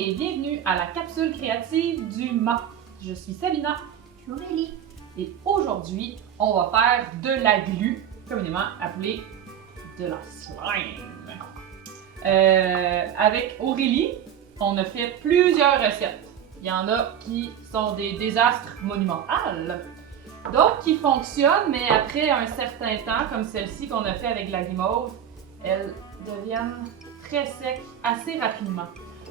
et bienvenue à la capsule créative du mât. Je suis Sabina. Je suis Aurélie. Et aujourd'hui, on va faire de la glu, communément appelée de la slime. Avec Aurélie, on a fait plusieurs recettes. Il y en a qui sont des désastres monumentaux, d'autres qui fonctionnent, mais après un certain temps, comme celle-ci qu'on a fait avec la guimauve, elles deviennent très secs assez rapidement.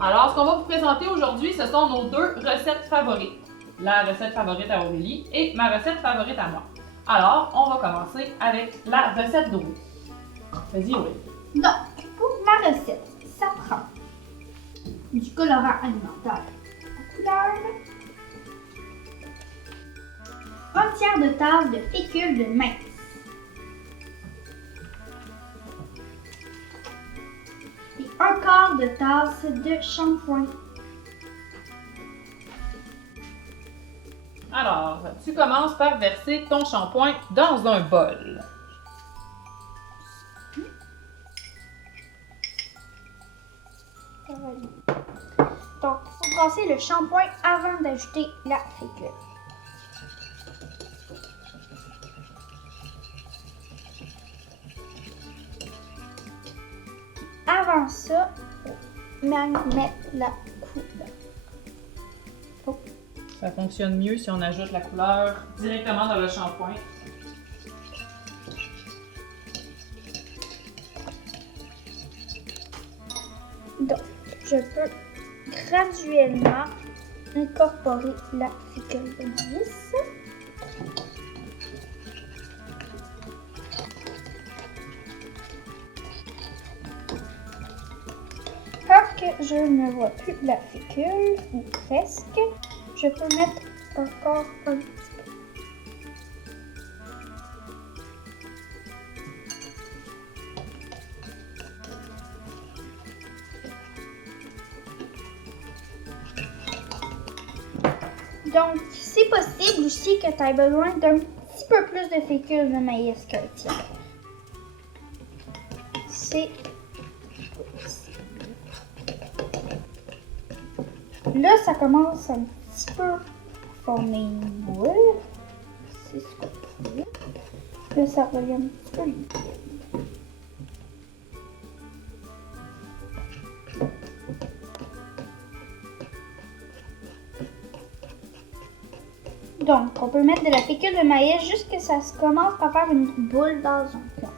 Alors, ce qu'on va vous présenter aujourd'hui, ce sont nos deux recettes favorites. La recette favorite à Aurélie et ma recette favorite à moi. Alors, on va commencer avec la recette d'Aurélie. Vas-y, Aurélie. Donc, pour ma recette, ça prend du colorant alimentaire à couleur, un tiers de tasse de fécule de mince, et un quart de tasse de shampoing. Alors, tu commences par verser ton shampoing dans un bol. Donc, il faut brasser le shampoing avant d'ajouter la fécule. Avant ça, il faut mettre la couleur. Ça fonctionne mieux si on ajoute la couleur directement dans le shampoing. Donc, je peux graduellement incorporer la fécule de maïs. Quand que je ne vois plus la fécule, ou presque, je peux mettre encore un petit peu. Donc, c'est possible aussi que tu aies besoin d'un petit peu plus de fécule de maïs que le tien. C'est possible. Là, ça commence un petit peu à former une boule. C'est ce qu'on peut. Là, ça revient un petit peu liquide. Donc, on peut mettre de la fécule de maïs jusqu'à ce que ça commence à faire une boule dans un plat.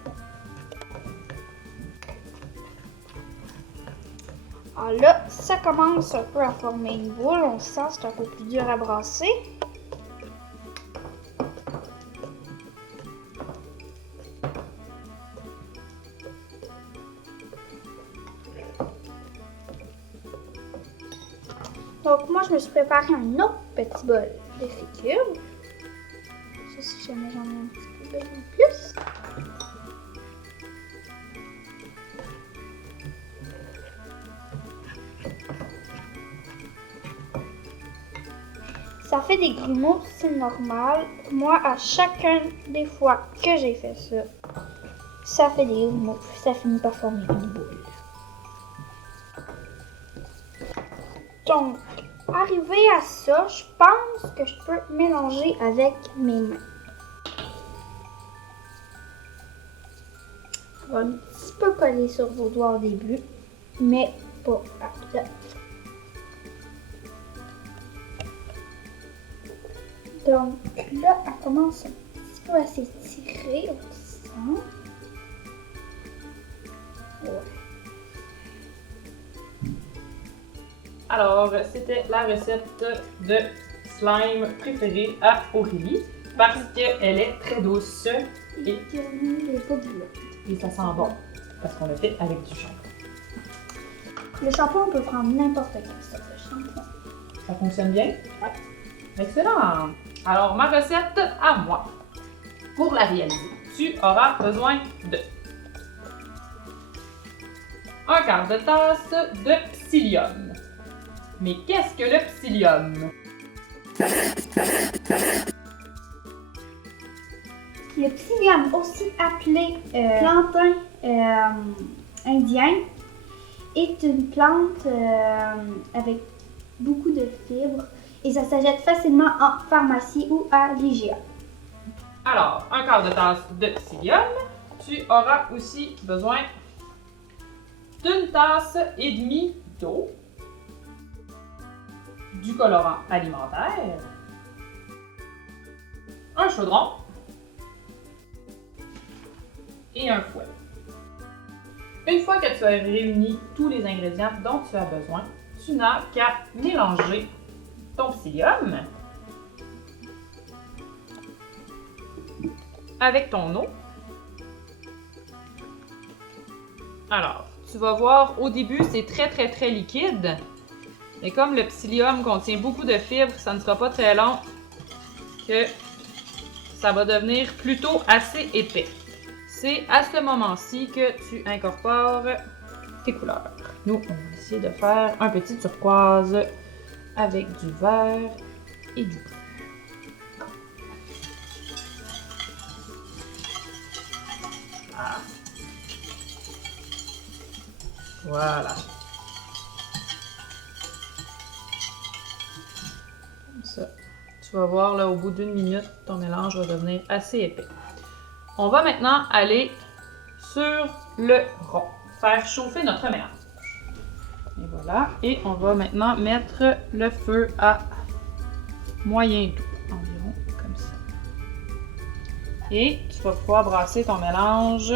Alors là, ça commence un peu à former une boule. On sent que c'est un peu plus dur à brasser. Donc, moi, je me suis préparé un autre petit bol de fécule. Ça, si jamais j'en ai un petit peu de plus. Ça fait des grumeaux, c'est normal. Moi, à chacun des fois que j'ai fait ça, ça fait des grumeaux. Ça finit par former une boule. Donc, arrivé à ça, je pense que je peux mélanger avec mes mains. Ça va un petit peu coller sur vos doigts au début, mais pas après. Donc là, elle commence un petit peu à s'étirer, on sent. Ouais. Alors, c'était la recette de slime préférée à Aurélie parce qu'elle est très douce Et qu'elle n'est pas bouillante. et ça sent bon parce qu'on l'a fait avec du shampoing. Le shampoing, on peut prendre n'importe quelle sorte de shampoing. Ça fonctionne bien? Ouais. Excellent! Alors, ma recette à moi. Pour la réaliser, tu auras besoin de un quart de tasse de psyllium. Mais qu'est-ce que le psyllium? Le psyllium, aussi appelé plantain indien, est une plante avec beaucoup de fibres et ça s'achète facilement en pharmacie ou à l'IGA. Alors, un quart de tasse de psyllium. Tu auras aussi besoin d'une tasse et demie d'eau, du colorant alimentaire, un chaudron et un fouet. Une fois que tu as réuni tous les ingrédients dont tu as besoin, tu n'as qu'à mélanger ton psyllium avec ton eau. Alors, tu vas voir, au début, c'est très liquide. Mais comme le psyllium contient beaucoup de fibres, ça ne sera pas très long que ça va devenir plutôt assez épais. C'est à ce moment-ci que tu incorpores tes couleurs. Nous, on va essayer de faire un petit turquoise avec du vert et du bleu. Ah. Voilà. Comme ça. Tu vas voir, là, au bout d'une minute, ton mélange va devenir assez épais. On va maintenant aller sur le rond, faire chauffer notre mélange. Et voilà. Et on va maintenant mettre le feu à moyen doux, environ comme ça. Et tu vas pouvoir brasser ton mélange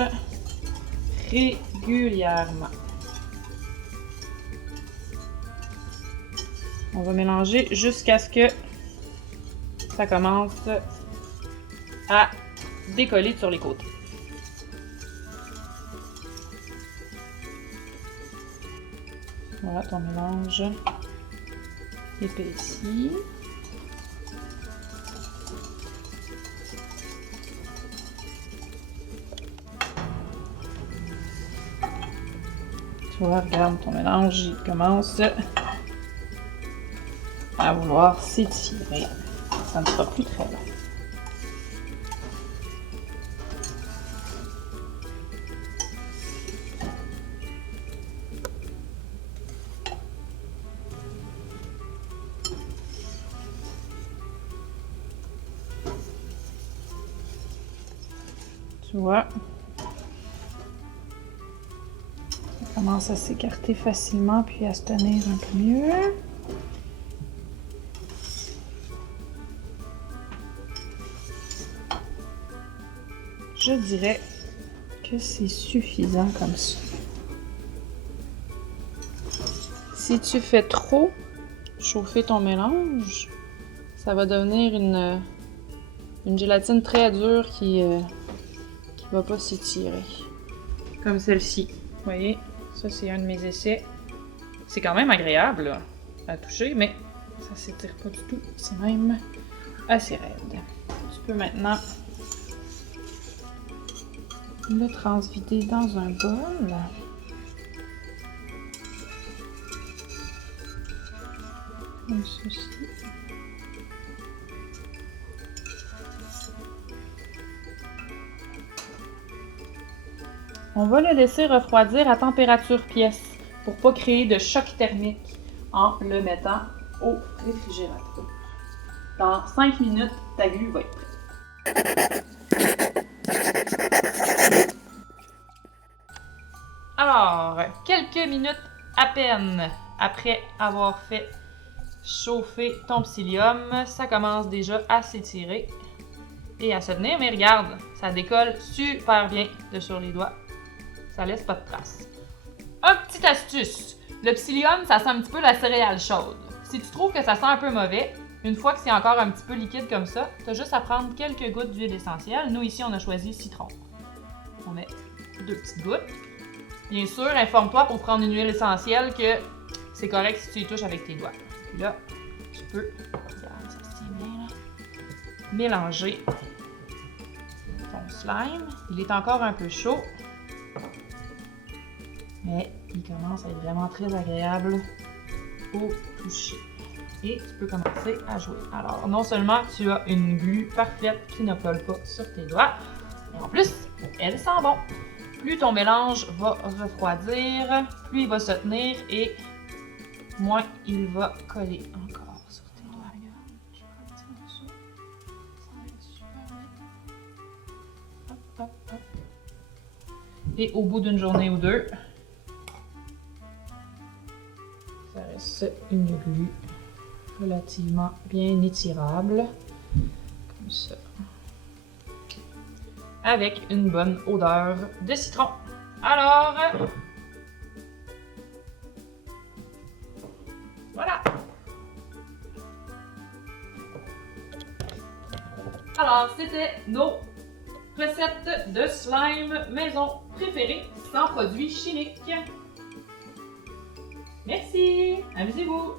régulièrement. On va mélanger jusqu'à ce que ça commence à décoller sur les côtés. Voilà, ton mélange épaissi. Tu vois, regarde, ton mélange, il commence à vouloir s'étirer. Ça ne sera plus très long. Tu vois, ça commence à s'écarter facilement puis à se tenir un peu mieux. Je dirais que c'est suffisant comme ça. Si tu fais trop chauffer ton mélange, ça va devenir une gélatine très dure qui va pas s'étirer. Comme celle-ci. Vous voyez, ça c'est un de mes essais. C'est quand même agréable là, à toucher, mais ça s'étire pas du tout. C'est même assez raide. Tu peux maintenant le transvider dans un bol. Comme ceci. On va le laisser refroidir à température pièce pour pas créer de choc thermique en le mettant au réfrigérateur. Dans 5 minutes, ta glu va être prête. Alors, quelques minutes à peine après avoir fait chauffer ton psyllium, ça commence déjà à s'étirer et à se tenir, mais regarde, ça décolle super bien de sur les doigts. Ça laisse pas de traces. Un petite astuce, le psyllium, ça sent un petit peu la céréale chaude. Si tu trouves que ça sent un peu mauvais, une fois que c'est encore un petit peu liquide comme ça, tu as juste à prendre quelques gouttes d'huile essentielle. Nous, ici, on a choisi citron. On met 2 petites gouttes. Bien sûr, informe-toi pour prendre une huile essentielle que c'est correct si tu y touches avec tes doigts. Puis là, tu peux, regarde, ça se tient bien là, mélanger ton slime. Il est encore un peu chaud, mais il commence à être vraiment très agréable au toucher. Et tu peux commencer à jouer. Alors, non seulement tu as une glu parfaite qui ne colle pas sur tes doigts, mais en plus, elle sent bon. plus ton mélange va refroidir, plus il va se tenir et moins il va coller encore sur tes doigts. Regarde, je prends un petit morceau. Ça va être super bien. Hop, hop, hop. Et au bout d'une journée ou deux, ça reste une glu relativement bien étirable, comme ça, avec une bonne odeur de citron. Alors, voilà. Alors, c'était nos recettes de slime maison préférées sans produits chimiques. Merci, amusez-vous.